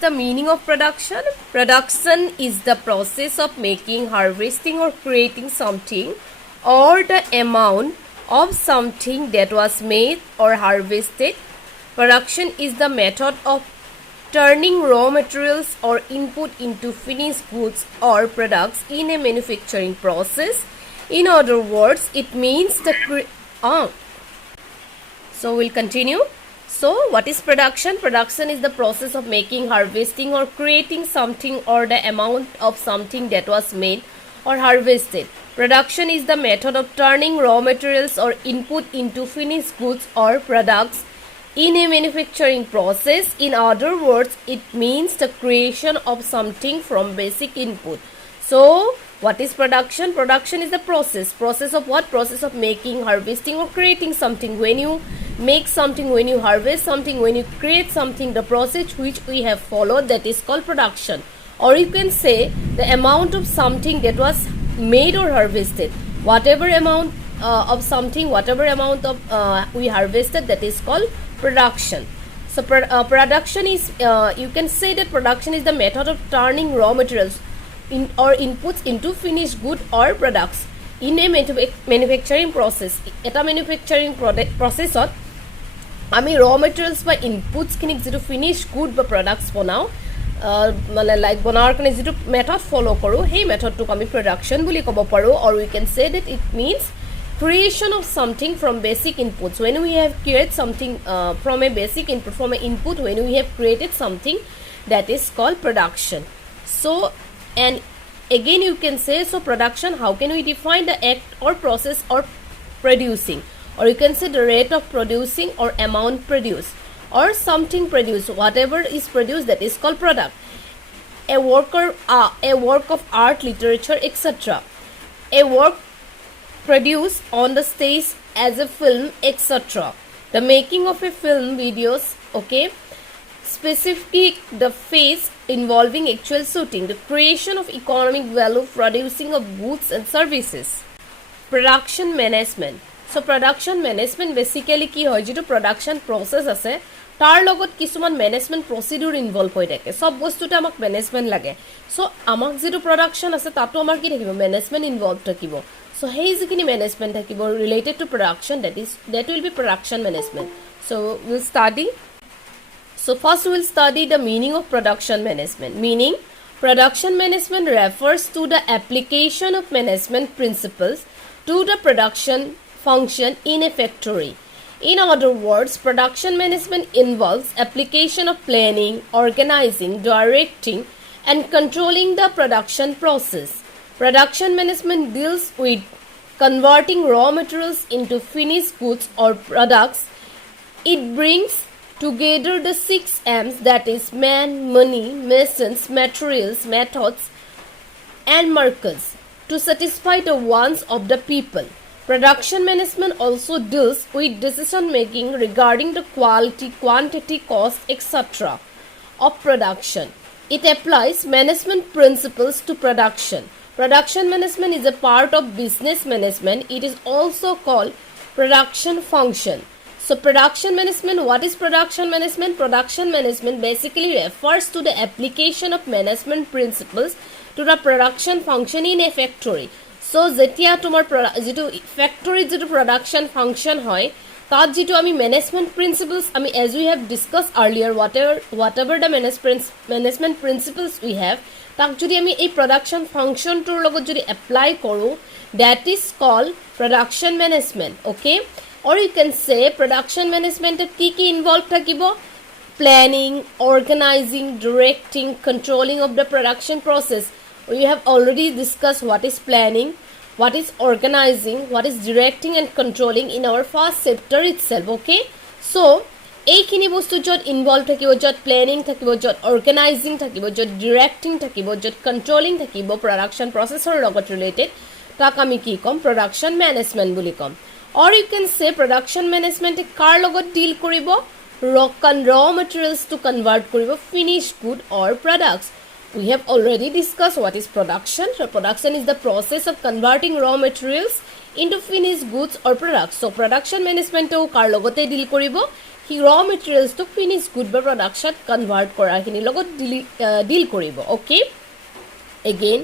The meaning of production? Production is the process of making, harvesting or creating something or the amount of something that was made or harvested. Production is the method of turning raw materials or input into finished goods or products in a manufacturing process. In other words, it means the So we'll continue. So, what is production? Production is the process of making, harvesting or creating something or the amount of something that was made or harvested. Production is the method of turning raw materials or input into finished goods or products in a manufacturing process. In other words, it means the creation of something from basic input. So, what is production? Production is the process. Process of what? Process of making, harvesting or creating something. When you make something, when you harvest something, when you create something, the process which we have followed, that is called production. Or you can say the amount of something that was made or harvested. Whatever amount of something, whatever amount of we harvested, that is called production. So production is, you can say that production is the method of turning raw materials or inputs into finished good or products in a manufacturing process. Eta manufacturing process ot ami raw materials by inputs kinik jitu finished good ba products banao mane like banar kane jitu method follow koru hey method to ami production boli kobo paru, or we can say that it means creation of something from basic inputs. When we have created something from a basic input, from an input, when we have created something, that is called production. So, and again you can say, so production, how can we define the act or process or producing, or you can say the rate of producing or amount produced or something produced, whatever is produced, that is called product. A work of art, literature, etc. A work produced on the stage as a film, etc. The making of a film, videos, okay, specifically the phase involving actual shooting, the creation of economic value, producing of goods and services. Production management. So production management basically ki hoy jitu production process ase tar logot kisuman management procedure involve hoy thake, sob bostu ta amak management lage. So amak jitu production ase tato amar ki thakibo, management involved thakibo. So hey jikini management thakibo related to production, that will be production management. So we'll study. So first we will study the meaning of production management. Meaning, production management refers to the application of management principles to the production function in a factory. In other words, production management involves application of planning, organizing, directing and controlling the production process. Production management deals with converting raw materials into finished goods or products. It brings together the 6 M's, that is man, money, machines, materials, methods and markets to satisfy the wants of the people. Production management also deals with decision making regarding the quality, quantity, cost, etc. of production. It applies management principles to production. Production management is a part of business management. It is also called production function. So production management, what is production management? Production management basically refers to the application of management principles to the production function in a factory. So jetia tomar jitu factory jitu production function hoy tat jitu ami management principles ami, as we have discussed earlier, whatever the management principles we have, tak jodi ami ei production function tur logot jodi apply koru, that is called production management. Okay, or you can say production management ki involved thakibo, planning, organizing, directing, controlling of the production process. We have already discussed what is planning, what is organizing, what is directing and controlling in our first chapter itself. Okay, so এইখিনি বস্তু যত involve থাকিব, যত planning থাকিব, যত organising থাকিব, যত ডিৰেক্টিং থাকিব, যত কন্ট্ৰোলিং থাকিব প্ৰডাকশ্যন প্ৰচেছৰ লগত ৰিলেটেড, তাক আমি কি ক'ম? প্ৰডাকশ্যন মেনেজমেণ্ট বুলি ক'ম. Or you can say production management কাৰ লগত ডিল কৰিব? raw materials to convert কৰিব finished good or products. We have already discussed what is production. So production is the process of converting raw materials into finished goods or products. So production management কাৰ লগতে ডিল কৰিব? সি ৰ মেটেৰিয়েলছটো finish good বা production convert কৰাখিনিৰ লগত ডিল কৰিব okay again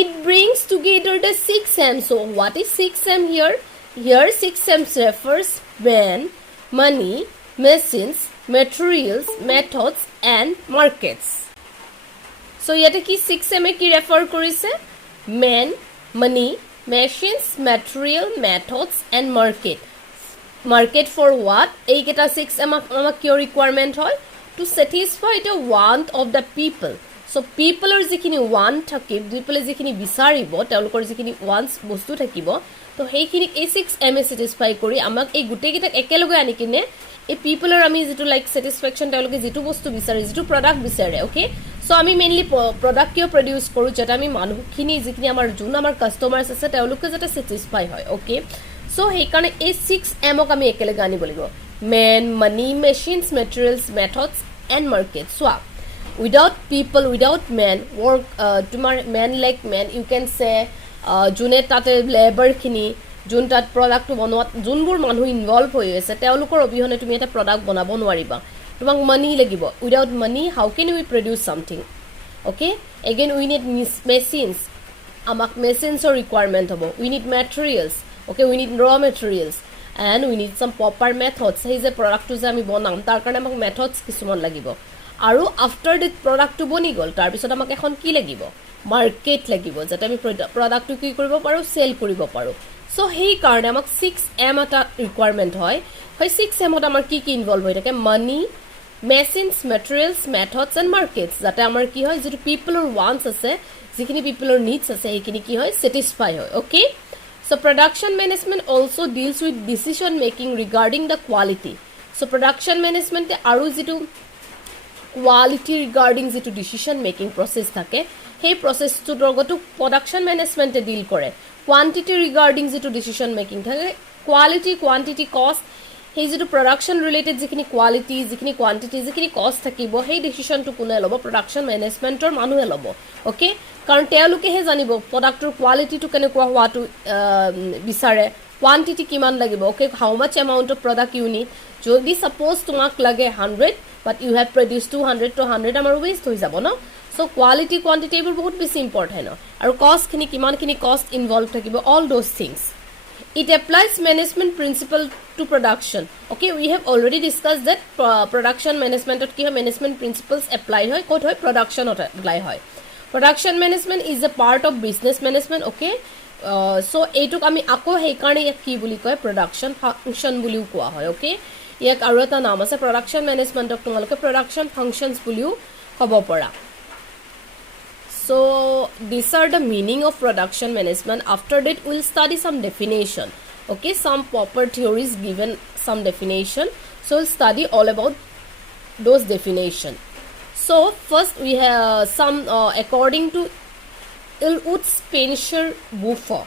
it brings together the 6M. So what is 6M here? Here 6M refers man, money, machines, materials, methods and markets. So yete ki 6M e ki refer korise man, money, machines, material, methods and market. Market for what? Ei keta 6M amak ki requirement hoy to satisfy the want of the people. So people are যিখিনি want থাকিব people যিখিনি বিচাৰিব তেওঁলোকৰ যিখিনি wants বস্তু থাকিব তো সেইখিনি এই 6M এ satisfy কৰি আমাক এই গুটেকিটা একেলগে আনি কিনে এই people are আমি যেটো লাইক satisfaction তেওঁলোকে যেটো বস্তু বিচাৰে যেটো প্ৰডাক্ট বিচাৰে ওকে সো আমি মেইনলি প্ৰডাক্ট কিয় প্ৰডিউস কৰো যেটা আমি মানুহখিনি যিখিনি আমাৰ জুন আমাৰ কাস্টমাৰছ আছে তেওঁলোকে যেটা satisfy হয় ওকে সো সেই কাৰণে এই 6M ক আমি একেলগে আনিব লাগিব man money machines materials methods and markets so without people without men work tomar man like man you can say june tate labor khini jun tat product bonwat junbur manu involve hoy ase teolukor obihone tumi eta product banabo nwariba tumak money lagibo without money how can we produce something okay again we need machines amak machines or requirement hobo we need materials okay we need raw materials and we need some proper methods hey je product to je ami bonam tar karone amak methods kisuman lagibo আৰু after দিট প্ৰডাক্টটো বনি গল তাৰ পিছত আমাক এখন কি লাগিব market লাগিব যাতে আমি প্ৰডাক্টটো কি কৰিব পাৰো সেল কৰিব পাৰো সো হেই কাৰণে আমাক 6M এটা ৰিকুৱাৰমেন্ট হয় 6M ত আমাৰ কি ইনভলভ হৈ থাকে money machines materials methods and markets যাতে আমাৰ কি হয় যেটো পিপলৰ ওয়ান্টস আছে যিখিনি পিপলৰ নিডছ আছে সেইখিনি কি হয় স্যাটিসফাই হয় okay so production management also deals with decision making regarding the quality so production মেনেজমেন্টে আৰু যেটো quality regarding যেটো decision making process থাকে সেই process টো লগতো production management এ deal কৰে quantity regarding যেটো decision making থাকে quality quantity cost সেই যেটো production related যিখিনি quality যিখিনি quantity যিখিনি cost থাকিব সেই decision টো কোনে লব production management ৰ মানুহে লব ওকে কাৰণ তেওঁলোকে হে জানিব প্ৰডাক্টৰ quality টো কেনে কোৱা হোৱাটো বিচাৰে quantity কিমান লাগিব okay how much amount of product you need যদি suppose তোমাক লাগে 100 but you have produced 200 to 100 amar waste hoi jabo no so quality quantity ebor bahut beshi important no aru cost khini kiman khini cost involved thakibo all those things it applies management principle to production okay we have already discussed that production management ot ki hoy management principles apply hoy kot hoy production ot apply hoy production management is a part of business management okay so eituk ami ako hei karone ki boli koy production function boliu koa hoy okay ইয়াক আৰু এটা নাম আছে production মেনেজমেন্টক তোমালোকে production functions বুলিও হ'ব পৰা so these are the meaning of production management after that we'll study some definition okay some proper theories given some definition so we'll study all about those definition so first we have some according to Elwood Spencer Buffer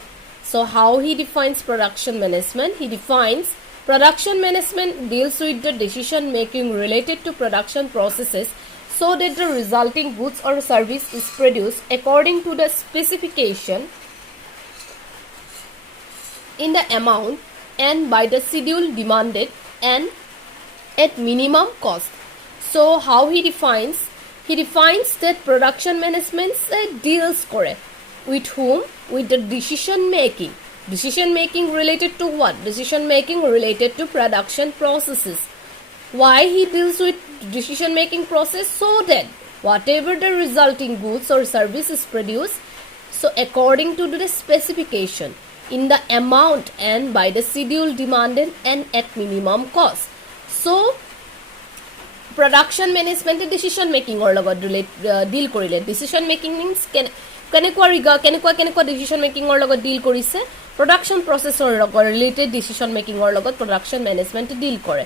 so how he defines production management he defines production management deals with the decision making related to production processes so that the resulting goods or service is produced according to the specification in the amount and by the schedule demanded and at minimum cost. So how he defines that production management deals correct with whom with the decision making related to what decision making related to production processes why he deals with decision making process so that whatever the resulting goods or service is produced so according to the specification in the amount and by the schedule demanded and at minimum cost so production management decision making or logot deal korile decision making means কেনেকুৱা decision making or লগত deal কৰিছে production process or লগত related decision making or লগত production management deal কৰে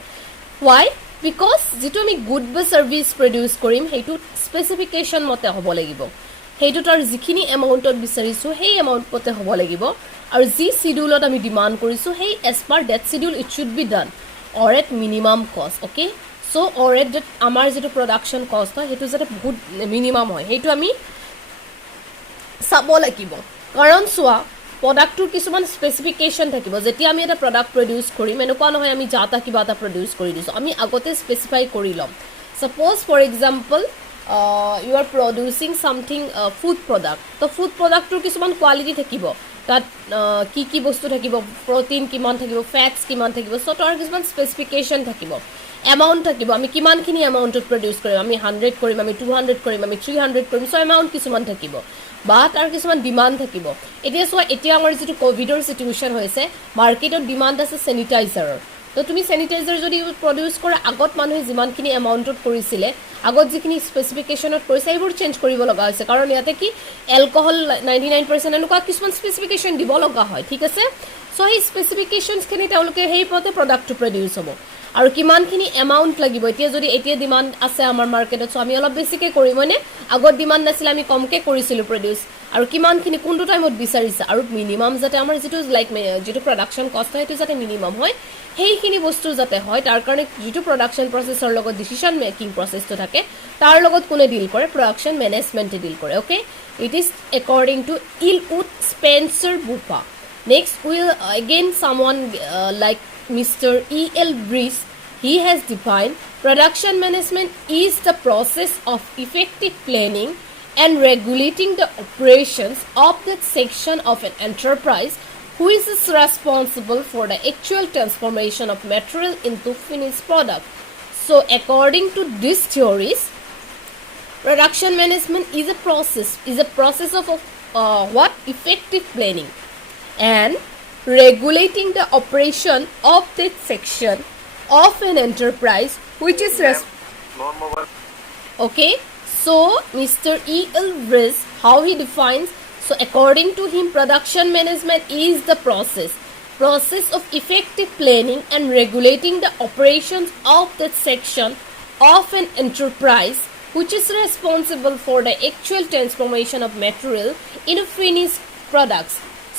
why because যেটো আমি good বা service produce কৰিম হেতু specification মতে হ'ব লাগিব হেতু তাৰ যিখিনি amountত বিচাৰিছো সেই amount মতে হ'ব লাগিব আৰু যি scheduleত আমি demand কৰিছো সেই as per that schedule it should be done or at minimum cost okay so or at that আমাৰ যেটো production cost হয় হেতু যাতে বহুত minimum হয় হেতু আমি চাব লাগিব কাৰণ সোৱা প্ৰডাক্টটোৰ কিছুমান স্পেচিফিকেশ্যন থাকিব যেতিয়া আমি এটা প্ৰডাক্ট প্ৰডিউচ কৰিম এনেকুৱা নহয় আমি যাতা কিবা এটা প্ৰডিউচ কৰি দিছোঁ আমি আগতে স্পেচিফাই কৰি ল'ম suppose for example you are producing something food product তো food productটোৰ কিছুমান কোৱালিটি থাকিব তাত কি বস্তু থাকিব প্ৰটিন কিমান থাকিব ফেটছ কিমান থাকিব সো তাৰ কিছুমান স্পেচিফিকেশ্যন থাকিব এমাউণ্ট থাকিব আমি কিমানখিনি এমাউণ্টত প্ৰডিউচ কৰিম আমি 100 কৰিম আমি 200 কৰিম আমি 300 কৰিম সো এমাউণ্ট কিছুমান থাকিব বা তাৰ কিছুমান ডিমাণ্ড থাকিব এতিয়া আমাৰ যেটো কোভিডৰ সিচুৱেচন হৈছে মাৰ্কেটত ডিমাণ্ড আছে স্যানিটাইজাৰৰ তো তুমি স্যানিটাইজাৰ যদি প্ৰডিউচ কৰা আগত মানুহে যিমানখিনি এমাউণ্টত কৰিছিলে আগত যিখিনি স্পেচিফিকেশ্যনত কৰিছে এইবোৰ চেঞ্জ কৰিব লগা হৈছে কাৰণ ইয়াতে কি এলকহল 99% এনেকুৱা কিছুমান স্পেচিফিকেশ্যন দিব লগা হয় ঠিক আছে সো এই স্পেচিফিকেশ্যনছখিনি তেওঁলোকে সেই পথে প্ৰডাক্টটো প্ৰডিউচ হ'ব আৰু কিমানখিনি এমাউণ্ট লাগিব এতিয়া ডিমাণ্ড আছে আমাৰ মাৰ্কেটত সো আমি অলপ বেছিকৈ কৰিম মানে আগত ডিমাণ্ড নাছিল আমি কমকৈ কৰিছিলোঁ প্ৰডিউচ আৰু কিমানখিনি কোনটো টাইমত বিচাৰিছে আৰু মিনিমাম যাতে আমাৰ যেটো প্ৰডাকশ্যন কষ্ট হয় সেইটো যাতে মিনিমাম হয় সেইখিনি বস্তু যাতে হয় তাৰ কাৰণে যেটো প্ৰডাকশ্যন প্ৰসেছৰ লগত ডিসিশন মেকিং প্ৰসেছটো থাকে তাৰ লগত কোনে ডিল কৰে প্ৰডাকশ্যন মেনেজমেণ্টে ডিল কৰে okay it is according to Elwood Spencer Bupa next will again someone like Mr. E.L. Breeze he has defined production management is the process of effective planning and regulating the operations of that section of an enterprise who is responsible for the actual transformation of material into finished product. So according to these theories, production management is a process of what? Effective planning and regulating the operation of that section of an enterprise which is okay. So Mr. E.L. Breeze, how he defines so according to him production management is the process of effective planning and regulating the operations of that section of an enterprise which is responsible for the actual transformation of material into finished products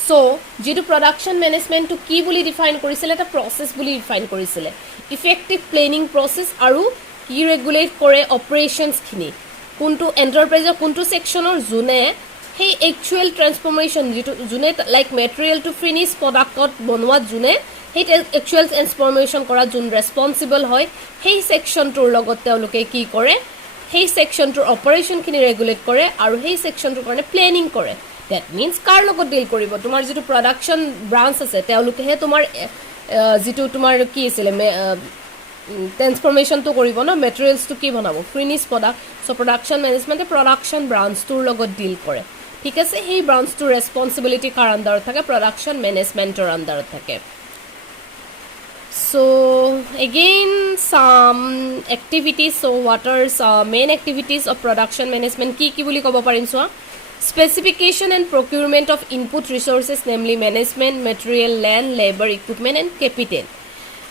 so যেটো production management to কি বুলি define কৰিছিল এটা process বুলি define কৰিছিল effective planning process আৰু কি regulate কৰে operations খিনি কোনটো এন্টাৰপ্ৰাইজৰ কোনটো সেকশনৰ জুনে সেই একচুয়াল ট্ৰান্সফৰমেশন যেটো জুনে লাইক মেটেৰিয়েল টু ফিনিশ প্ৰডাক্টত বনোৱা জুনে সেই একচুয়াল ট্ৰান্সফৰমেশন কৰা জুন ৰেসপন্সিবল হয় সেই সেকশনটোৰ লগত তেওঁলোকে কি কৰে সেই সেকশনটোৰ অপাৰেশন খিনি ৰেগুলেট কৰে আৰু সেই সেকশনটোৰ কাৰণে প্লেনিং কৰে দ্যাট মিন্স কাৰ লগত ডিল কৰিব তোমাৰ যেটো প্ৰডাকশন ব্ৰাঞ্চ আছে তেওঁলোকেহে তোমাৰ যেটো তোমাৰ কি আছিল ট্ৰান্সফৰমেশন তো কৰিব না মেটেৰিয়েলছ তো কি বনাব ফিনিশ প্ৰডাক্ট সো প্ৰডাকশন মেনেজমেন্টে প্ৰডাকশন ব্ৰাঞ্চ তোৰ লগত ডিল কৰে ঠিক আছে সেই ব্ৰাঞ্চ তো ৰেসপন্সিবিলিটি কাৰ আন্ডাৰত থাকে প্ৰডাকশন মেনেজমেন্টৰ আন্ডাৰত থাকে so again some activities so what are main activities of production management ki boli kobo parim so specification and procurement of input resources namely management material land labor equipment and capital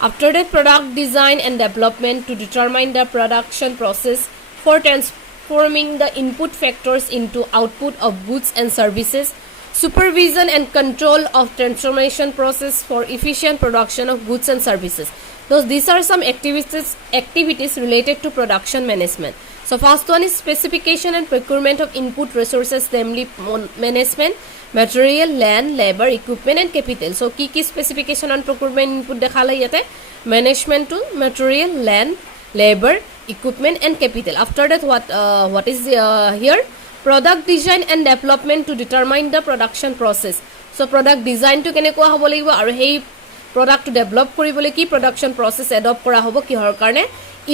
after that product design and development to determine the production process for transforming the input factors into output of goods and services supervision and control of transformation process for efficient production of goods and services these are some activities related to production management so first one is specification and procurement of input resources namely management material land labor equipment and capital so ki specification and procurement input dekhala yate management to material land labor equipment and capital after that what is here product design and development to determine the production process so product design to kenekwa hobo lagibo aru hei product to develop koribole ki production process adopt kora hobo ki hor karone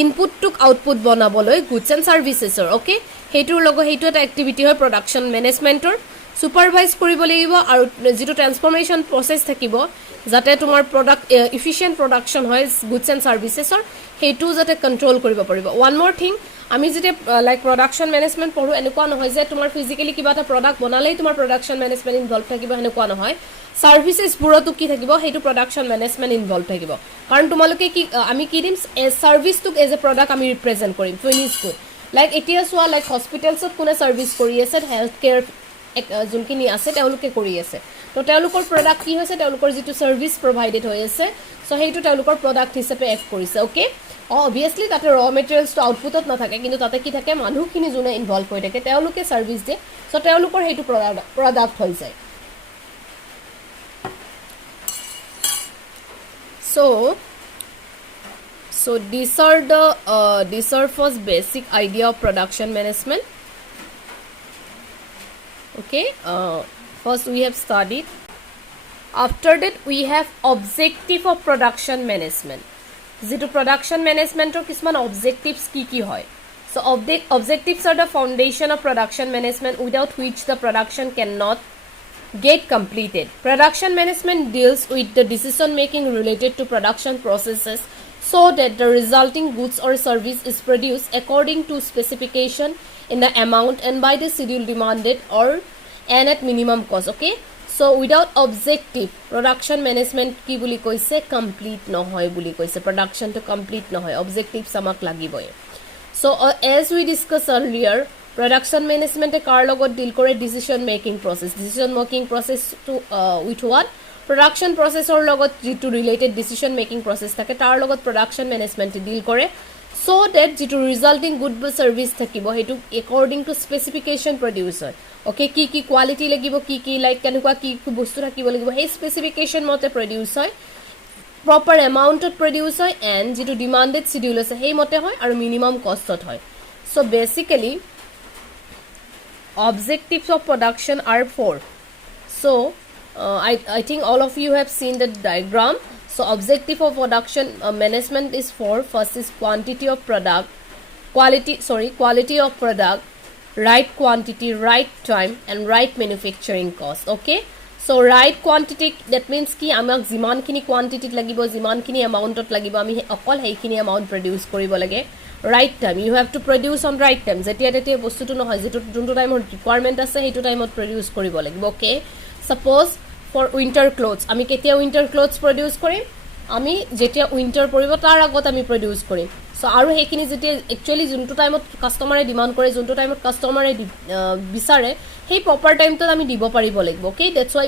input to output bonaboloi goods and services or okay heitur logo heitu eta activity hoy production management or supervise koribole lagibo aru jeto transformation process thakibo jate tumar product efficient production hoy goods and services or heitu jate control koribo paribo one more thing আমি যেতে like production management পঢ়ো এনেকুৱা নহয় যে তোমাৰ physically কিবা এটা product বনালেই তোমাৰ প্ৰোডাকশন ম্যানেজমেন্ট ইনভলভ থাকিব এনেকুৱা নহয় সাৰ্ভিসেস বুৰতো কি থাকিব হেতু প্ৰোডাকশন ম্যানেজমেন্ট ইনভলভ থাকিব কাৰণ তোমালোকে কি আমি কি দিম সাৰ্ভিস টুক এজ এ প্ৰডাক্ট আমি ৰিপ্ৰেজেন্ট কৰিম ফিনিশ গুড লাইক এতিয়া সোৱা লাইক হস্পিটেলছত কোনে সাৰ্ভিস কৰি আছে হেলথ কেয়াৰ যোনখিনি আছে তেওঁলোকে কৰি আছে তো তেওঁলোকৰ প্ৰডাক্ট কি হৈছে তেওঁলোকৰ যেটো সাৰ্ভিস প্ৰভাইডেড হৈ আছে সো হেতু তেওঁলোকৰ প্ৰডাক্ট হিচাপে এক কৰিছে okay obviously that raw materials to output na thake kintu tate ki thake manu kini june involve koi thake teoluke service de so teolukor hetu product hoy jay So these are first basic idea of production management. Okay, first we have studied. After that we have objective of production management. যেটো production managementor কিছুমান objectives কি হয়. So objectives are the foundation of production management without which the production cannot get completed. Production management deals with the decision making related to production processes so that the resulting goods or service is produced according to specification in the amount and by the schedule demanded and at minimum cost. Okay, so without objective production management ki buli koise complete no hoy buli koise production to complete no hoy objective samak lagiboy. So as we discussed earlier, production management kar logot deal kore decision making process to with what production process or logot to related decision making process take tar logot production management deal kore so that jitu resulting good service thakibo hetu according to specification produce hoy. Okay, ki quality lagibo ki like kanukwa ki bostu thakibo lagibo hey specification mote produce hoy, proper amount of produce hoy and jitu demanded schedule ase hey mote hoy aru minimum cost ot hoy. So basically objectives of production are 4. So I think all of you have seen the diagram. So objective of production management is 4. First is quality of product, right quantity, right time and right manufacturing cost. Okay, so right quantity, that means ki amak jiman kini quantity lagibo, jiman kini amount ot lagibo, ami okol hei kini amount produce koribo lage. Right time, you have to produce on right time. Jetia bostu tu no hoy jetu junto time requirement ase hetu time ot produce koribo lagibo. Okay, suppose for winter clothes ami ketia winter clothes produce korim, ami jetia winter poribo tar agot ami produce korim. So aru hekini jetia actually junto time ot customer e demand kore, junto time ot customer e bisare hey proper time to ami dibo paribo lagibo. Okay, that's why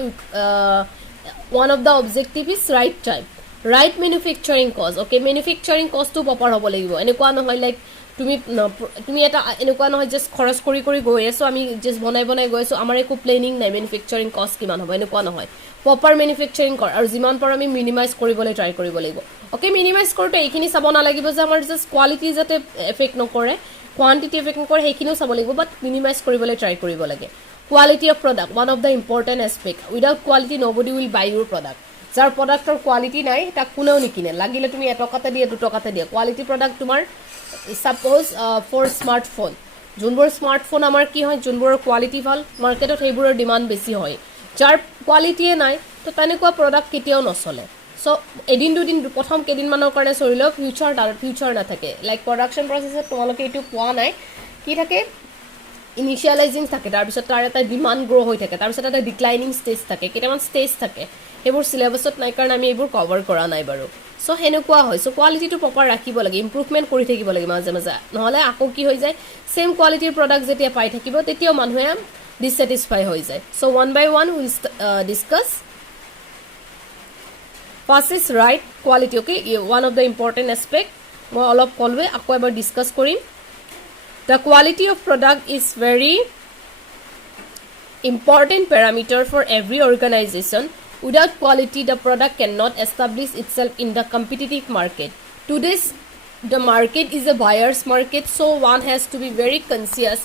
one of the objective is right time. Right manufacturing cost. Okay, manufacturing cost to proper hobo lagibo. Enekwa no hoy like তুমি এটা এনেকুৱা নহয় just খৰচ কৰি গৈ আছো আমি just বনাই গৈ আছো আমাৰ একো প্লেনিং নাই ম্যানুফ্যাকচাৰিং কষ্ট কিমান হ'ব এনেকুৱা নহয় প্ৰপাৰ ম্যানুফ্যাকচাৰিং কৰ আৰু যিমান পাৰ আমি মিনিমাইজ কৰিবলৈ ট্ৰাই কৰিব লাগিব ওকে মিনিমাইজ কৰোতে এইখিনি চাব না লাগিব যে আমাৰ জাস্ট কোৱালিটি যাতে এফেক্ট নকৰে কোৱান্টিটি এফেক্ট নকৰে সেইখিনিও চাব লাগিব বাট মিনিমাইজ কৰিবলৈ ট্ৰাই কৰিব লাগে quality of product one of the important aspect without quality nobody will buy Euro product যাৰ প্ৰডাক্টৰ কোৱালিটি নাই তাক কোনেও নিকিনে লাগিলে তুমি এটকাতে দিয়ে দুটকাতে দিয়ে কোৱালিটি প্ৰডাক্ট তোমাৰ suppose for smartphone junbor smartphone amar ki hoy junbor quality ভাল market ot heibur demand beshi hoy jar quality e nai to tanekwa product ketiao nosole so edin dudin prothom kedin manor karone sorilo future na thake like production process et tomaloke etu poa nai ki thake initializing thake tar bisot tar eta demand grow hoy thake tar bisot eta declining stage thake ketaman stage thake hebur syllabus ot nai karon ami ebur cover kora nai baru so হেনকুৱা হয় so quality to proper ৰাখিব লাগে improvement কৰি থাকিব লাগে মাজে মাজে নহলে আকো কি হৈ যায় সেম কোৱালিটিৰ প্ৰডাক্ট যেতিয়া পাই থাকিব তেতিয়াও মানুহে ডিসস্যাটিসফাই হৈ যায় so one by one we will discuss first is right quality okay one of the important aspect মই অলপ কলবে আকো এবাৰ ডিসকাস কৰিম the quality of product is very important parameter for every organization. Without quality, the product cannot establish itself in the competitive market. Today's the market is a buyer's market, so one has to be very conscious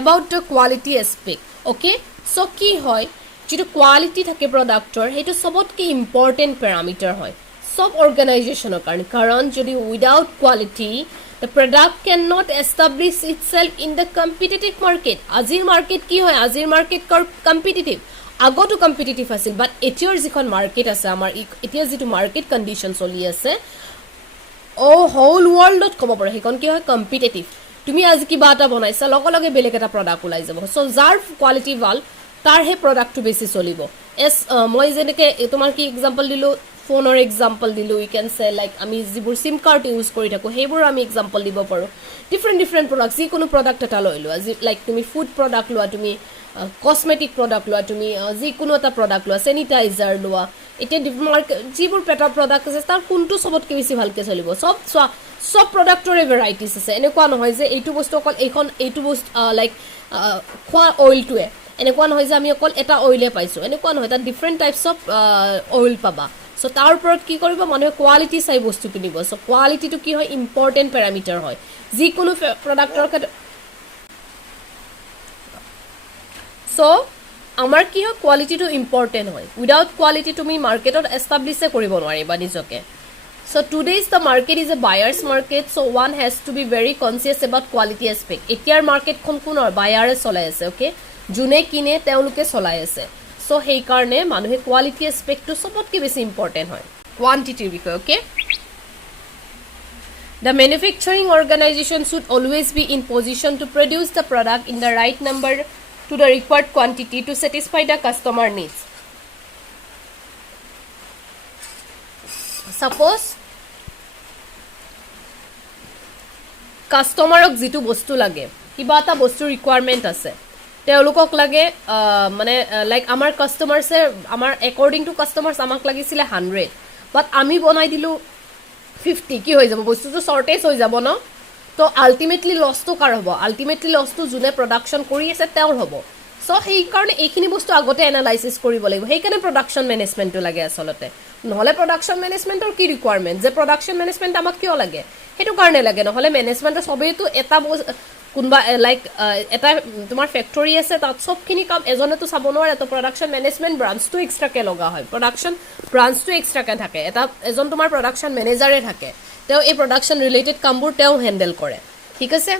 about the quality aspect. Okay, so ki hoy jitu quality thake productor hetu sobotke important parameter hoy sob organizational karon jodi without quality the product cannot establish itself in the competitive market. Azir market ki hoy azir market competitive আগতো competitive আছিল বাট এতিয়াৰ যিখন market আছে আমাৰ এতিয়া যেটো market condition চলি আছে ও হোল ওয়াৰ্ল্ডত কব পাৰে হেকন কি হয় কম্পিটিটিভ তুমি আজ কিবা এটা বনাইছা লগে লগে বেলেগ এটা প্ৰডাক্ট ওলাই যাব সো যাৰ কোৱালিটি ভাল তাৰ হে প্ৰডাক্টটো বেছি চলিব এস মই যেনেকে তোমাৰ কি এক্সাম্পল দিলো ফোনৰ এক্সাম্পল দিলো উই ক্যান সে লাইক আমি যিবোৰ সিম কাৰ্ড ইউজ কৰি থাকো হেবোৰ আমি এক্সাম্পল দিব পাৰো ডিফাৰেন্ট প্ৰডাক্ট যি কোনো প্ৰডাক্ট এটা লৈ লোৱা লাইক তুমি ফুড প্ৰডাক্ট লোৱা তুমি কসমেটিক প্ৰডাক্ট লোৱা তুমি যি কোনো এটা প্ৰডাক্ট লোৱা স্যানিটাইজাৰ লোৱা এটা মাৰ্কেট যিবোৰ পেটা প্ৰডাক্ট আছে তাৰ কোনটো সবতকে বেছি ভালকে চলিব সব প্ৰডাক্টৰে ভেৰাইটিজ আছে এনেকুৱা নহয় যে এইটো বস্তু অকল এইটো বস্তু লাইক খোৱা অইলটোৱে এনেকুৱা নহয় যে আমি অকল এটা অইলে পাইছো এনেকুৱা নহয় তাত ডিফাৰেন্ট টাইপস অফ অইল পাবা সো তাৰ ওপৰত কি কৰিব মানুহে কোৱালিটি চাই বস্তু কিনিব সো কোৱালিটিটো কি হয় ইম্পৰ্টেন্ট প্যাৰামিটাৰ হয় যিকোনো প্ৰডাক্টৰ ক্ষেত্ৰত সো আমাৰ কি হয় কোৱালিটিটো ইম্পৰ্টেন্ট হয় উইদাউট কোৱালিটি তুমি মাৰ্কেটত এস্টাব্লিছে কৰিব নোৱাৰিবা নিজকে So today's the market is a buyer's market, so one has to be very conscious about quality aspect. Etiar market kon kunor buyer solai ase, okay? June kine teuluke solai ase. So hei karne manuhe quality aspect to sobotke beshi important hoy. Quantity bikoy, okay? The manufacturing organization should always be in position to produce the product in the right number to the required quantity to satisfy the customer needs. Suppose কাস্টমাৰক যেটো বস্তু লাগে কিবা এটা বস্তু ৰিকোয়াৰমেন্ট আছে তেওঁলোকক লাগে মানে লাইক আমাৰ কাস্টমাৰছে আমাৰ অ্যাকৰ্ডিং টু কাস্টমাৰছ আমাক লাগিছিল 100 বাট আমি বনাই দিলো 50 কি হৈ যাব বস্তুটো শৰ্টেজ হৈ যাব ন তো আলটিমেটলি লছটো কাৰ হ'ব আলটিমেটলি লছটো জুনে প্ৰডাকশন কৰি আছে তেওঁৰ হ'ব সো সেই কাৰণে এইখিনি বস্তু আগতে এনালাইসিস কৰিব লাগিব সেই কাৰণে প্ৰডাকশন মেনেজমেন্টটো লাগে আসলতে নহলে প্ৰডাকশন মেনেজমেন্টৰ কি ৰিকোয়াৰমেন্ট যে প্ৰডাকশন মেনেজমেন্ট আমাক কিয় লাগে হেতু কাৰণে লাগে নহলে মেনেজমেন্টৰ সবেটো এটা কোনবা লাইক এটা তোমাৰ ফ্যাক্টৰী আছে তাত সবখিনি কাম এজনেতো চাব নোৱাৰে তো প্ৰডাকশন মেনেজমেন্ট ব্ৰাঞ্চটো এক্সট্ৰাকে লগা হয় প্ৰডাকশন ব্ৰাঞ্চটো এক্সট্ৰাকে থাকে এটা এজন তোমাৰ প্ৰডাকশন মেনেজাৰে থাকে তেও এই প্ৰডাকশন ৰিলেটেড কামবোৰ তেও হ্যান্ডেল কৰে ঠিক আছে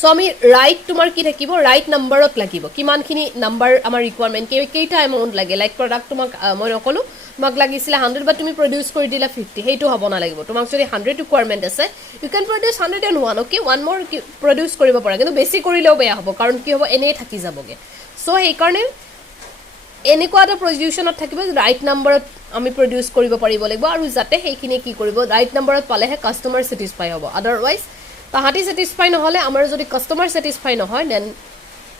সো আমি ৰাইট তোমাৰ কি থাকিব ৰাইট নাম্বাৰত লাগিব কিমানখিনি নাম্বাৰ আমাৰ ৰিকোয়াৰমেন্ট কেইটা এমাউন্ট লাগে লাইক প্ৰডাক্ট তোমাক মই নকলো তোমাক লাগিছিল 100 বাট তুমি প্ৰডিউস কৰি দিলা 50 হেইটো হ'ব না লাগিব তোমাক যদি 100 ৰিকোয়াৰমেন্ট আছে you can produce 101 okay one more produce কৰিব পাৰা কিন্তু বেছি কৰিলেও বেয়া হ'ব কাৰণ কি হ'ব এনে থাকি যাবগে সো এই কাৰণে এনেকুৱা এটা প্ৰডিউশনত থাকিব ৰাইট নাম্বাৰত আমি প্ৰডিউস কৰিব পাৰিব লাগিব আৰু যাতে সেইখিনি কি কৰিব ৰাইট নাম্বাৰত পালেহে কাস্টমাৰ স্যাটিসফাই হ'ব আদাৰৱাইজ তাহাঁতি স্যাটিসফাই নহলে আমাৰ যদি কাস্টমাৰ স্যাটিসফাই নহয় then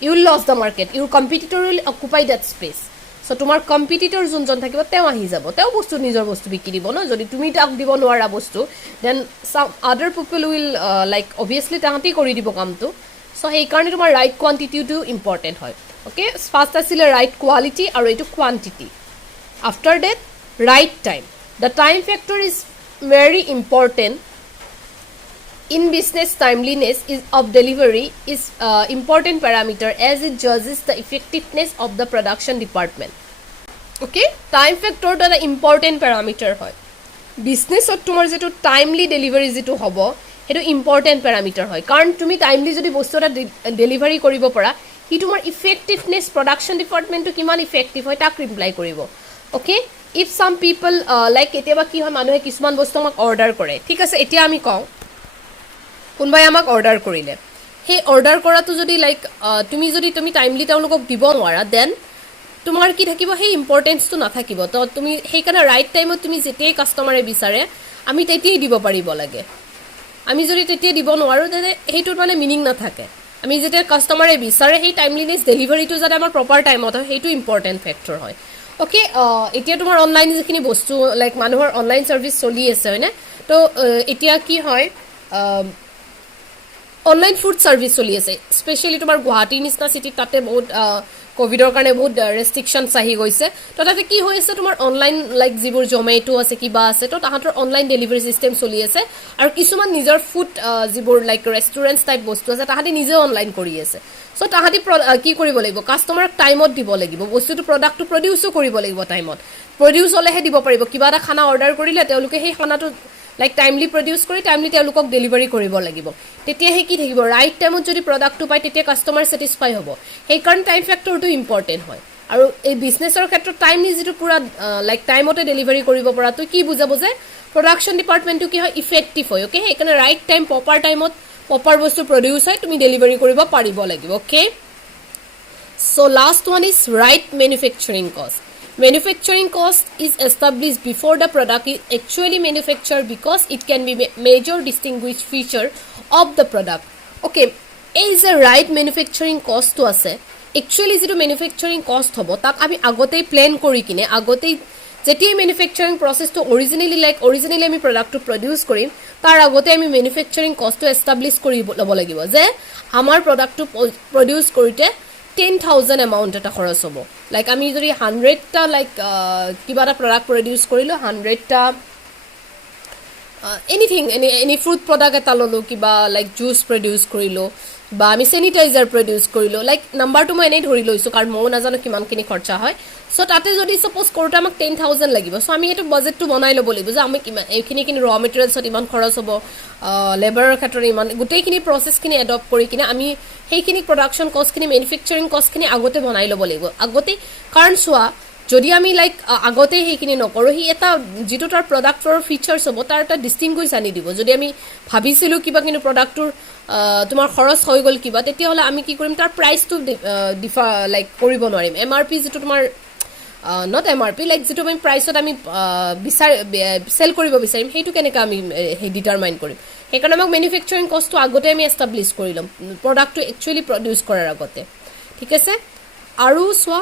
you will lose the market your competitor will occupy that space so তোমার কম্পিটিটর যোনজন থাকিব তেও আহি যাব তেও বস্তু নিজৰ বস্তু বিকি দিব ন যদি তুমি তাক দিব নোৱাৰা বস্তু দেন সাম আদাৰ পিপল উইল লাইক অবভিয়াসলি তাহাঁতি কৰি দিব কামটো সো সেই কাৰণে তোমাৰ ৰাইট কোয়ান্টিটিটো ইম্পৰ্টেন্ট হয় ওকে ফাৰ্স্ট আছিল ৰাইট কোয়ালিটি আৰু এটো quantity after that right time the time factor is very important in business timeliness of delivery is important parameter as it judges the effectiveness of the production department okay time factor the important parameter hoy business ot tumar jetu timely delivery jetu hobo hetu important parameter hoy karon tumi timely jodi bostu eta delivery koribo para hi tumar effectiveness production department to kiman effective hoy tak imply koribo okay if some people like eteba ki hoy manuhe kisman bostu mak order kore thik ase etia ami kau কোনবাই আমাক order করিলে হে order কৰাটো যদি like তুমি timely তেওঁলোকক দিব নোৱাৰা দেন তোমাৰ কি থাকিব হে ইম্পৰ্টেন্সটো নাথাকিব তো তুমি সেই কাৰণে ৰাইট টাইমত তুমি যেতিয়াই কাস্টমাৰে বিচাৰে আমি তেতিয়াই দিব পাৰিব লাগে আমি যদি তেতিয়া দিব নোৱাৰো তেনে হেইটোৰ মানে মিনিং নাথাকে আমি যেতিয়া কাস্টমাৰে বিচাৰে সেই টাইমলিনেস ডেলিভাৰীটো যাতে আমাৰ প্ৰপাৰ টাইমত হয় হেইটো ইম্পৰ্টেন্ট ফ্যাক্টৰ হয় ওকে এতিয়া তোমাৰ অনলাইন যিখিনি বস্তু লাইক মানুহৰ অনলাইন সার্ভিস চলি আছে হয়নে তো এতিয়া কি হয় অনলাইন ফুড সার্ভিস চলি আছে স্পেশালি তোমার গুৱাহাটী নিচিনা সিটি তাতে বহুত কোভিডৰ কাৰণে বহুত ৰেস্ট্ৰিকশনস আহি গৈছে তো তাতে কি হৈ আছে তোমাৰ অনলাইন লাইক যিবোৰ জমেটো আছে কিবা আছে তো তাহাঁতৰ অনলাইন ডেলিভাৰী সিস্টেম চলি আছে আৰু কিছুমান নিজৰ ফুড যিবোৰ লাইক ৰেষ্টুৰেন্টস টাইপ বস্তু আছে তাহাঁতি নিজে অনলাইন কৰি আছে সো তাহাঁতি কি কৰিব লাগিব কাস্টমাৰক টাইমত দিব লাগিব বস্তুটো প্ৰডাক্টটো প্ৰডিউসও কৰিব লাগিব টাইমত প্ৰডিউস হলেহে দিব পাৰিব কিবা এটা খানা অৰ্ডাৰ কৰিলে তেওঁলোকে সেই খানাটো লাইক টাইমলি প্ৰডিউস কৰি টাইমলি তেওঁলোকক ডেলিভাৰী কৰিব লাগিব তেতিয়া হে কি থাকিব ৰাইট টাইমত যদি প্ৰডাক্টটো পায় তেতিয়া কাস্টমাৰ স্যাটিসফাই হ'ব সেই কাৰণ টাইম ফ্যাক্টৰটো ইম্পৰ্টেন্ট হয় আৰু এই বিজনেছৰ ক্ষেত্ৰত টাইমলি যেটো পুৰা লাইক টাইমতে ডেলিভাৰী কৰিব পৰা তো কি বুজাব যে প্ৰডাকশন ডিপাৰ্টমেন্টটো কি হয় ইফেক্টিভ হয় ওকে সেই কাৰণে ৰাইট টাইম প্ৰপাৰ টাইমত প্ৰপাৰ বস্তু প্ৰডিউস হয় তুমি ডেলিভাৰী কৰিব পাৰিব লাগিব okay so last one is right manufacturing cost Manufacturing cost is established before the product is actually manufactured because it can be major distinguished feature of the product. Okay, is a right manufacturing cost to ase. Actually, যেটো manufacturing cost hobo tak ami agotei plan kori kine agotei যেতিয়াই manufacturing process to originally আমি product to produce কৰিম তাৰ আগতে আমি manufacturing cost to establish কৰি লব লাগিব যে আমাৰ product to produce কৰিতে 10,000 এমাউণ্ট এটা খৰচ হ'ব লাইক আমি যদি 100টা লাইক কিবা এটা প্ৰডাক্ট প্ৰডিউচ কৰিলোঁ 100টা এনিথিং এনি ফ্ৰুট প্ৰডাক্ট এটা ল'লোঁ কিবা লাইক জুচ প্ৰডিউচ কৰিলোঁ বা আমি চেনিটাইজাৰ প্ৰডিউচ কৰিলোঁ লাইক নাম্বাৰটো মই এনেই ধৰি লৈছোঁ কাৰণ ময়ো নাজানো কিমানখিনি খৰচা হয় চ' তাতে যদি ছাপ'জ কৰোঁতে আমাক 10,000 লাগিব চ' আমি এইটো বাজেটটো বনাই ল'ব লাগিব যে আমি কিমান এইখিনি ৰ মেটেৰিয়েলছত ইমান খৰচ হ'ব লেবাৰৰ ক্ষেত্ৰত ইমান গোটেইখিনি প্ৰচেছখিনি এডপ্ট কৰি কিনে আমি সেইখিনি প্ৰডাকশ্যন কষ্টখিনি মেনুফেকচাৰিং কষ্টখিনি আগতে বনাই ল'ব লাগিব আগতে কাৰণ চোৱা যদি আমি লাইক আগতে সেইখিনি নকৰোঁ সি এটা যিটো তাৰ প্ৰডাক্টৰ ফিচাৰ্ছ হ'ব তাৰ এটা ডিষ্টিংগুইছ আনি দিব যদি আমি ভাবিছিলোঁ কিবা কিন্তু প্ৰডাক্টটোৰ তোমাৰ খৰচ হৈ গ'ল কিবা তেতিয়াহ'লে আমি কি কৰিম তাৰ প্ৰাইচটো লাইক কৰিব নোৱাৰিম MRP যিটো তোমাৰ নট MRP লাইক যিটো আমি প্ৰাইচত আমি চেল কৰিব বিচাৰিম সেইটো কেনেকৈ আমি সেই ডিটাৰমাইন কৰিম সেইকাৰণে আমাক মেনুফেকচাৰিং কষ্টটো আগতে আমি এষ্টাব্লিছ কৰি ল'ম প্ৰডাক্টটো একচুৱেলি প্ৰডিউচ কৰাৰ আগতে ঠিক আছে আৰু চোৱা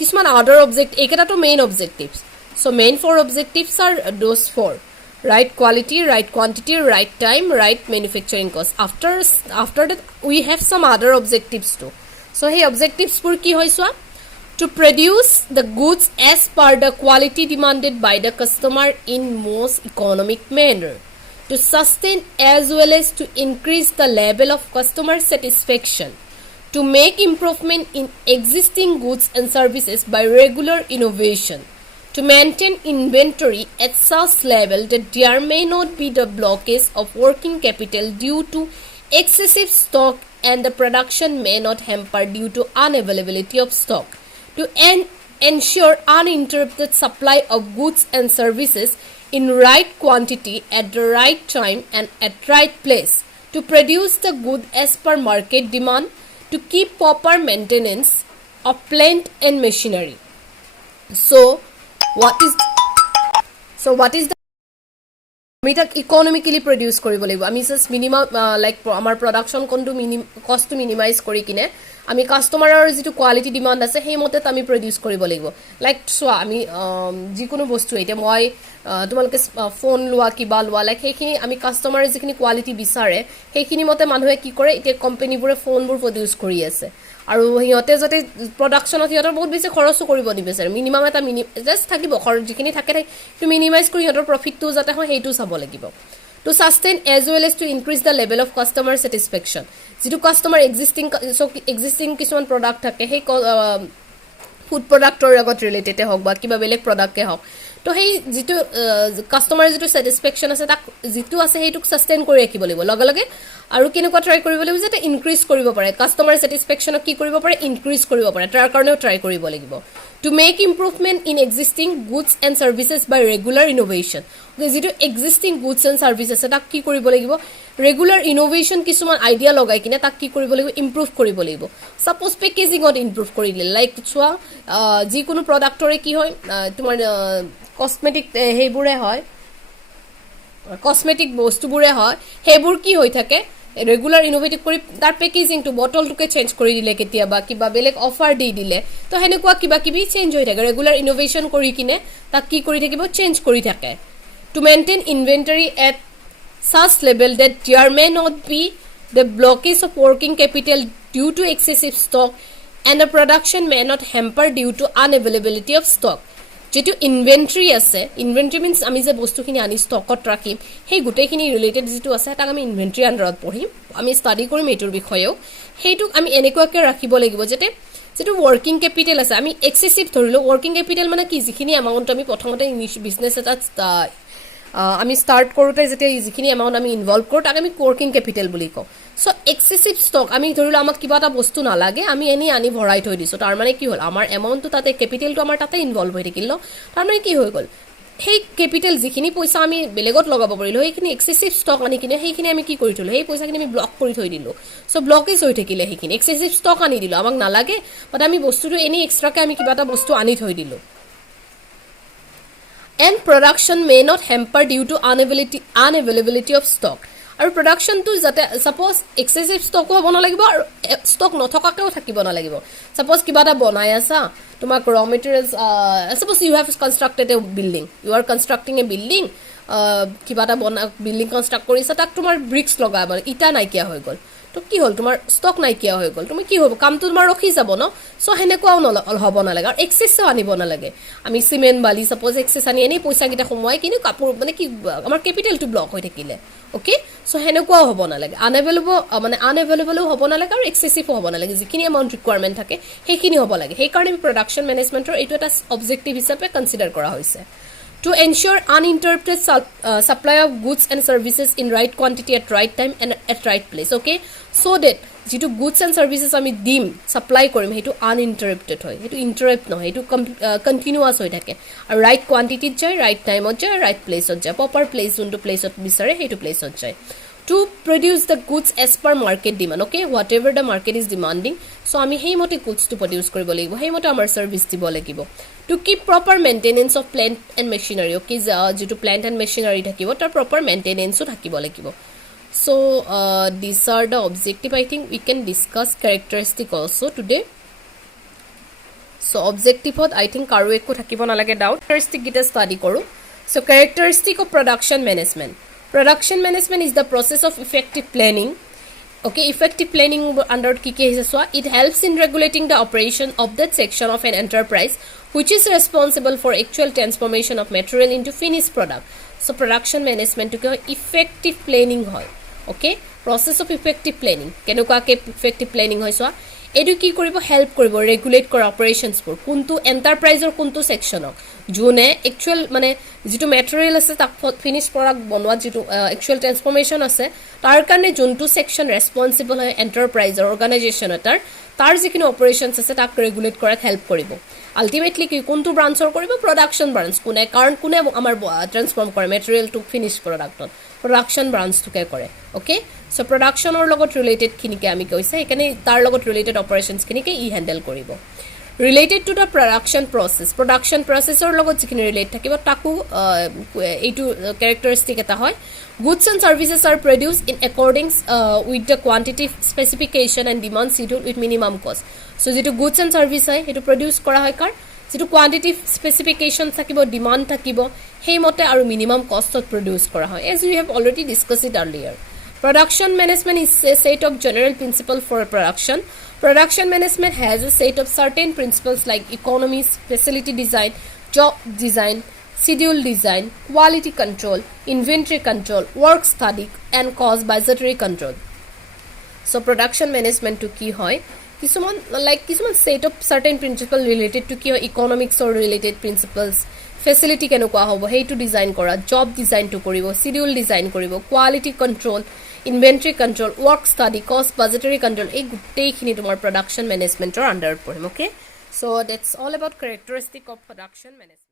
কিছুমান আদাৰ অবজেক্ট এইকেইটাতো main objectives so' main 4 objectives are those 4 right quality, right quantity, right time, right manufacturing cost. After that, we have some other objectives too. So, hey, objectives for ki hoy so to produce the goods as per the quality demanded by the customer in most economic manner, to sustain as well as to increase the level of customer satisfaction, to make improvement in existing goods and services by regular innovation, to maintain inventory at such level that there may not be the blockage of working capital due to excessive stock and the production may not hamper due to unavailability of stock, to ensure uninterrupted supply of goods and services in right quantity at the right time and at right place, to produce the good as per market demand, to keep proper maintenance of plant and machinery. So what is the আমি তাক economically produce কৰিব লাগিব আমি just minimum like আমাৰ production কোনটো কষ্টটো minimise কৰি কিনে আমি কাষ্টমাৰৰ যিটো কোৱালিটি ডিমাণ্ড আছে সেই মতে আমি প্ৰডিউচ কৰিব লাগিব লাইক চোৱা আমি যিকোনো বস্তু এতিয়া মই তোমালোকে ফোন লোৱা কিবা লোৱা লাইক সেইখিনি আমি কাষ্টমাৰে যিখিনি কোৱালিটি বিচাৰে সেইখিনি মতে মানুহে কি কৰে এতিয়া কোম্পানীবোৰে ফোনবোৰ প্ৰডিউচ কৰি আছে আৰু সিহঁতে যাতে প্ৰডাকশ্যনত সিহঁতৰ বহুত বেছি খৰচো কৰিব নিবিচাৰে মিনিমাম এটা জাষ্ট থাকিব খৰচ যিখিনি থাকে সেইটো মিনিমাইজ কৰি সিহঁতৰ প্ৰফিটটো যাতে হয় সেইটো চাব লাগিব to sustain as well as to increase the level of customer satisfaction যিটো কাস্টমাৰ এক্সিষ্টিং কিছুমান প্ৰডাক্ট থাকে সেই ফুড প্ৰডাক্টৰ লগত ৰিলেটেড হওক বা কিবা বেলেগ প্ৰডাক্টে হওক তো সেই যিটো কাস্টমাৰ যিটো স্যাটিসফ্যাকশন আছে তাক যিটো আছে সেইটোক সাস্টেইন কৰি ৰাখিব লাগিব লগে লগে আৰু কেনেকুৱা ট্ৰাই কৰিব লাগিব যাতে ইনক্ৰিজ কৰিব পাৰে কাস্টমাৰ স্যাটিসফ্যাকশনক কি কৰিব পাৰে ইনক্ৰিজ কৰিব পাৰে তাৰ কাৰণেও ট্ৰাই কৰিব লাগিব to make improvement in existing goods and services by regular innovation যেটো existing goods and services তাক কি কৰিব লাগিব regular innovation কিছুমান আইডিয়া লগাই কিনে তাক কি কৰিব লাগিব ইমপ্ৰুভ কৰিব লাগিব সাপোজ পেকেজিংত ইমপ্ৰুভ কৰিলে লাইক চোৱা যিকোনো প্ৰডাক্টৰে কি হয় তোমাৰ কসমেটিক হেইবোৰে হয় কসমেটিক বস্তুবোৰে হয় হেইবোৰ কি হৈ থাকে ৰেগুলাৰ ইনোভেটিভ কৰি তাৰ পেকেজিং টু বটলটোকে চেঞ্জ কৰি দিলে কেতিয়াবা কিবা বেলেগ অফাৰ দি দিলে তো হেনেকুৱা কিবা কিবি চেঞ্জ হৈ থাকে ৰেগুলাৰ ইনোভেশন কৰি কিনে তাক কি কৰি থাকিব চেঞ্জ কৰি থাকে to maintain inventory at such level that there may not be the blockage of working capital due to excessive stock and the production may not hamper due to unavailability of stock যেটো ইনভেন্টৰি আছে ইনভেন্টৰি means আমি যে বস্তুখিনি আনি ষ্টকত ৰাখিম সেই গুটেখিনি related যেটো আছে তাক আমি ইনভেন্টৰি আন্ডাৰত পঢ়িম আমি ষ্টাডি কৰিম এটোৰ বিষয়েও হেইটো আমি এনেকুৱাকৈ ৰাখিব লাগিব যেতে যেটো ওয়াৰ্কিং ক্যাপিটাল আছে আমি এক্সেসিভ ধৰিলো ওয়াৰ্কিং ক্যাপিটাল মানে কি যিখিনি এমাউন্ট আমি প্ৰথমতে বিজনেস এটা আমি স্টাৰ্ট কৰোতে যেতে যিখিনি এমাউন্ট আমি ইনভলভ কৰো তাক আমি ওয়াৰ্কিং ক্যাপিটাল বুলি কওঁ সো এক্সেসিভ স্টক আমি ধৰিলো আমাক কিবা এটা বস্তু নালাগে আমি এনি আনি ভৰাই থৈ দিছো তাৰ মানে কি হল আমাৰ এমাউন্টটো তাতে ক্যাপিটালটো আমাৰ তাতে ইনভলভ হৈ থাকিল তাৰ মানে কি হৈ গল সেই ক্যাপিটাল যিখিনি পইচা আমি বেলেগত লগাব পাৰিলো সেইখিনি এক্সেসিভ স্টক আনি কিনে সেইখিনি আমি কি কৰি থলো সেই পইচাখিনি আমি ব্লক কৰি থৈ দিলো সো ব্লকেজ হৈ থাকিলে সেইখিনি এক্সেসিভ স্টক আনি দিলো আমাক নালাগে বাট আমি বস্তুটো এনি এক্সট্ৰাকে আমি কিবা এটা বস্তু আনি থৈ দিলো and production may not hamper due to unavailability of stock আৰু production to যাতে suppose excessive stock হ'ব না লাগিব আৰু stock নথকাকেও থাকিব না লাগিব suppose কিবা এটা বনাই আছা তোমাক raw materials suppose you have constructed a building you are constructing a building কিবা এটা বিল্ডিং কনস্ট্ৰাক্ট কৰিছা তাক তোমাৰ ব্ৰিক্স লগাব ইটা নাইকিয়া হৈ গল তো কি হ'ল তোমাৰ ষ্টক নাইকিয়া হৈ গ'ল তুমি কি হ'ব কামটো তোমাৰ ৰখি যাব ন সো হেনেকুৱাও হ'ব নালাগে আৰু এক্সেছও আনিব নালাগে আমি সিমেন্ট বালি সাপোজ এক্সেছ আনি এনেই পইচা কিটা সময় কিন্তু কাপোৰ মানে কি আমাৰ কেপিটেলটো ব্লক হৈ থাকিলে ওকে সো হেনেকুৱাও হ'ব নালাগে আনএভেইলেবলও হ'ব নালাগে আৰু এক্সেছিভও হ'ব নালাগে যিখিনি এমাউণ্ট ৰিকুৱাৰমেণ্ট থাকে সেইখিনি হ'ব লাগে সেইকাৰণে প্ৰডাকশ্যন মেনেজমেণ্টৰ এইটো এটা অবজেক্টিভ হিচাপে কনসিডাৰ কৰা হৈছে to ensure uninterrupted supply of goods and services in right quantity at right time and at right place okay so that jitu goods and services ami dim supply korim hetu uninterrupted hoy hetu interrupt no hetu continuous hoy thake ar right quantity jay right time ot jay right place ot jay proper place unto place ot bisare hetu place ot jay to produce the goods as per market demand okay whatever the market is demanding so ami hei mote goods to produce koribo lagibo hei mote amar service dibo lagibo to keep proper maintenance of plant and machinery okay jitu plant and machinery thakibo tar proper maintenance o thakibo lagibo so these are the objective I think we can discuss characteristic also today so objective hot I think karu ekko thakibo na lage doubt characteristic gita study koru so characteristic of production management is the process of effective planning okay effective planning under kike hiswa it helps in regulating the operation of that section of an enterprise which is responsible for actual transformation of material into finished product so production management to effective planning hoy okay process of effective planning kenuka ke effective planning hoy so edu ki koribo help koribo regulate kor operations for kuntu enterprise or kuntu section june actual mane jitu material ase tak finished product bonwa jitu actual transformation ase tar karne juntu section responsible hoy enterprise or organization tar jikini operations ase tak regulate korat help koribo ultimately ki kuntu branch or koribo production branch kune karon kune amar transform kore material to finished product production branch to ke kore okay so production or logot related khini ke ami koise ekane tar logot related operations khini ke e handle koribo related to the production process or logot jikhini relate thakibo taku eitu characteristic eta hoy goods and services are produced in accordance with the quantity specification and demand schedule with minimum cost so jitu goods and service hoy etu produce kora hoy kar jitu quantity specification thakibo demand thakibo hei mote aru minimum cost ot produce kora hoy as we have already discussed it earlier production management is a set of general principles for production management has a set of certain principles like economies facility design job design schedule design quality control inventory control work study and cost budgetary control so production management to ki hoy kisuman set of certain principle related to ki economics or related principles facility কেনেকুৱা হ'ব হেইটো design কৰা job design to কৰিব schedule design কৰিব quality control inventory control work study cost budgetary control এই গুটেইখিনি তোমাৰ production management ৰ আন্ডাৰত পৰিম okay so that's all about characteristic of production management